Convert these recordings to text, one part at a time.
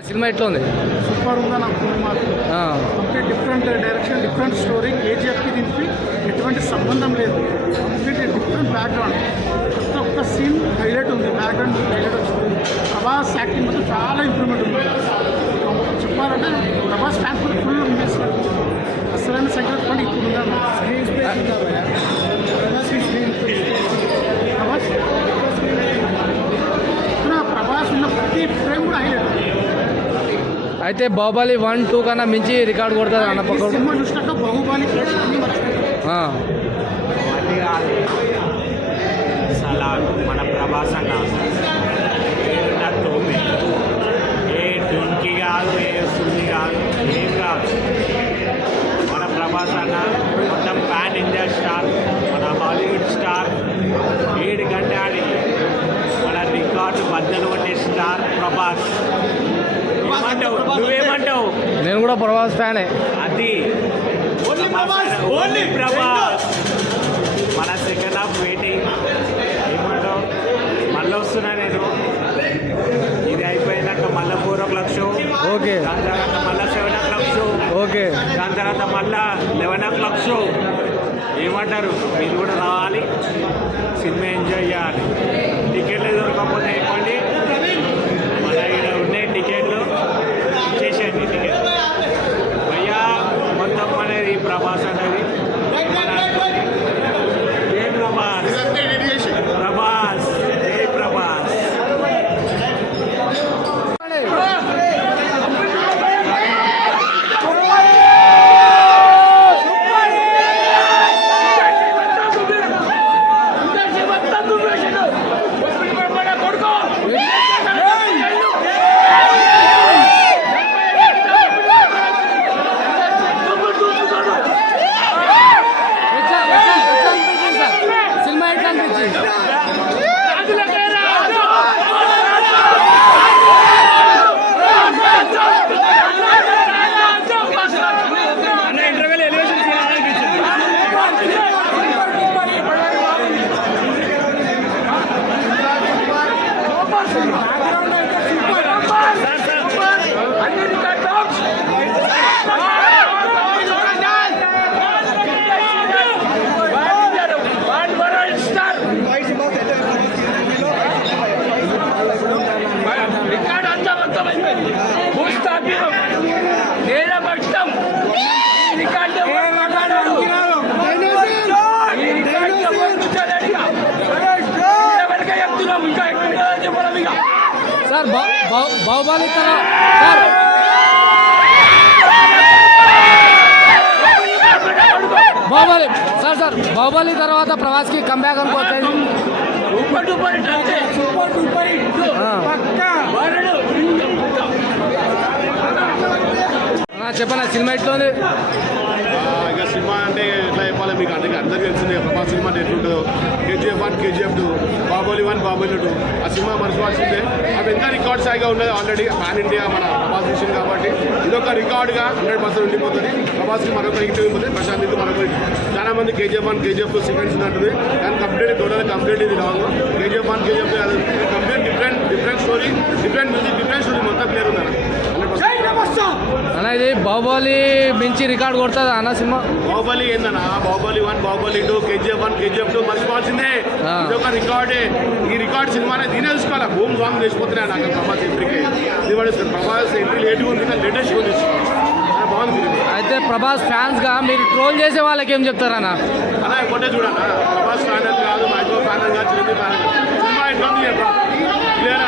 Cinema ఎట్లా ఉంది? Super ఉందా నాకు complete different direction, different story. కేజీఎఫ్కి దీనికి ఎటువంటి సంబంధం లేదు. Complete different background. ప్రతి ఒక్క సీన్ హైలైట్ ఉంది. బ్యాక్గ్రౌండ్ హైలైట్ వచ్చింది. ప్రభాస్ యాక్టింగ్ మాత్రం చాలా ఇంప్రూవ్మెంట్ ఉంది. చెప్పాలంటే ప్రభాస్ ఫ్యాన్స్ కూడా ఫుల్ మిస్ అసలైన సంగతి కూడా ఇప్పుడు ఉందా స్క్రీన్ ప్రభాస్ ఉన్న ప్రతి ఫ్రేమ్ కూడా హైలైట్. అయితే బాహుబలి 1, 2 కన్నా మించి రికార్డ్ కొడుతుంది అన్న పక్క సినిమా చూసినాక బాహుబలి మన ప్రభాస్ అన్న ఏ డుంకి కాదు, ఏ సుల్లి కాదు, ఏం కాదు. మన ప్రభాస్ అన్న మొత్తం పాన్ ఇండియా స్టార్, మన హాలీవుడ్ స్టార్. 7 గంట ఆడి మన రికార్డు బద్దలు కొట్టే స్టార్ ప్రభాస్. ఏమంటావు? నువ్వేమంటావు? నేను కూడా ప్రభాస్ ఫ్యానే. అది ఓన్లీ ప్రభాస్. మన సెకండ్ హాఫ్ వెయిటింగ్. ఏమంటావు? మళ్ళీ వస్తున్నా నేను. ఇది అయిపోయినాక మళ్ళీ 4 o'clock షో. ఓకే. దాని తర్వాత మళ్ళీ 7 o'clock షో. ఓకే. దాని తర్వాత మళ్ళీ 11 o'clock షో. ఏమంటారు? మీరు కూడా రావాలి, సినిమా ఎంజాయ్ చేయాలి. టికెట్లు దొరకకపోతే ఇవ్వండి, మన ఇక్కడ ఉన్నాయి టికెట్లు, ఇచ్చేసేయండి టికెట్. భయ్యా మొత్తం అనేది ప్రభాస్ అనేది ఏ ప్రభాస్, ప్రభాస్ ఏ ప్రభాస్. సినిమా ఎట్లా అనిపించింది? Sir Baahubali sir Baahubali sir Baahubali తర్వాత ప్రభాస్కి కంబ్యాక్ అనుకోవచ్చు. చెప్పనా సినిమా ఎట్లా ఉంది? ఇక సినిమా అంటే ఎట్లా చెప్పాలి మీకు అందరికీ తెలిసిందే ప్రభాస్ సినిమా అంటే ఎట్లుంటుందో. KGF 1, KGF 2, బాహుబలి 1, బాహుబలి 2 ఆ సినిమా మర్చిపోవాల్సిందే. అవి ఎంత రికార్డ్ స్థాయిగా ఉన్నది ఆల్రెడీ పాన్ ఇండియా మన ప్రభాస్ విషయం కాబట్టి ఇదొక రికార్డుగా 100% ఉండిపోతుంది. ప్రభాస్కి మరొక హిట్ అయిపోతుంది, ప్రశాంత్ ఇది మరొక హిట్. చాలా మంది KGF 1, KGF 2 సీక్వెన్స్ ఉంటుంది కానీ కంప్లీట్ ఇది రాంగ్. KGF 1, KGF 2 అది complete different story, different music, different story మొత్తం క్లియర్ ఉంది అన్న. ఇది బాహుబలి మించి రికార్డ్ కొడుతుంది అన్న సినిమా. బాహుబలి ఏందన్నా, బాహుబలి 1, బాహుబలి 2, KGF 1, KGF 2 మర్చిపోవాల్సిందే. ఇది ఒక రికార్డే. ఈ రికార్డ్ సినిమానే దీనే చూసుకోవాలి. హోమ్ సాంగ్ చేసిపోతున్నాయి నాకు ప్రభాస్ ఎంట్రీకి. ఇది పడుతుంది. ప్రభాస్ ఎంట్రీ లేట్గా ఉంది కానీ లేటెస్ట్ ఉంది, బాగుంది. అయితే ప్రభాస్ ఫ్యాన్స్గా మీరు ట్రోల్ చేసే వాళ్ళకి ఏం చెప్తారన్న? అలా కొట్టే చూడన్నా, ప్రభాస్ ఫ్యాన్ అని కాదు, మైక్రో ఫ్యాన్ అని కాదు, చిరంజీవి ఫ్యాన్ అని కాదు. సినిమా ఎట్లా ఉంది క్లియర్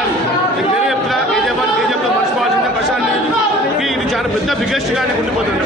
చెప్తా. KGF 1, KGF 2 మర్చిపోవాల్సిందే. ప్రశాంత్ ఇది చాలా పెద్ద బిగ్గెస్ట్ గానే ఉండిపోతుంది.